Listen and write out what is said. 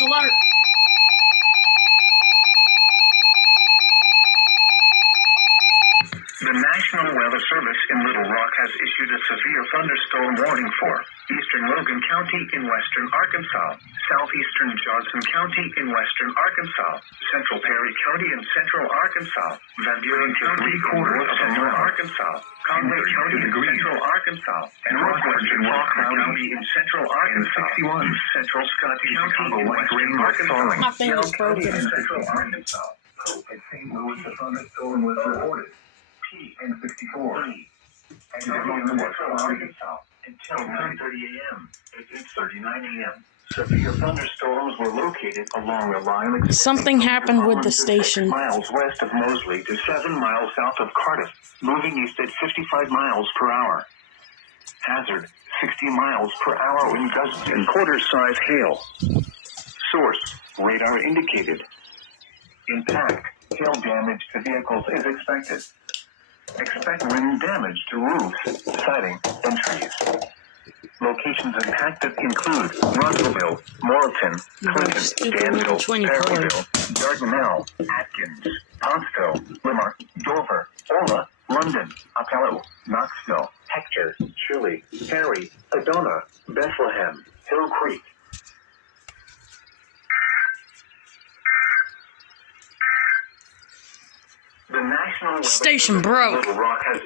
alert! The National Weather Service in Little Rock has issued a severe thunderstorm warning for eastern Logan County in western Arkansas, southeastern Johnson County in western Arkansas, central Perry County in central Arkansas, Van Buren County in north central Arkansas, Conway County in central Arkansas, and northwestern Faulkner County in central Arkansas, central Scott County in western Arkansas, My finger's County in broken. central Arkansas. Pope at St. Louis, a thunderstorm was reported. P-N64. And in central Arkansas until 9:30 a.m. At 8:39 a.m. Severe thunderstorms were located along the line. Something happened with the station. 6 miles west of Mosley to 7 miles south of Cardiff, moving east at 55 miles per hour. Hazard, 60 miles per hour in gusts and quarter-size hail. Source, radar indicated. Impact, hail damage to vehicles is expected. Expect wind damage to roofs, siding, and trees. Locations impacted include Russellville, Morrilton, Clinton, Danville, Perryville, Dardanelle, Atkins, Pottsville, Limmer, Dover, Ola, London, Apello, Knoxville, Hector, Shirley, Perry, Adona, Bethlehem, Hill Creek. The National Weather Station Service broke. Little Rock has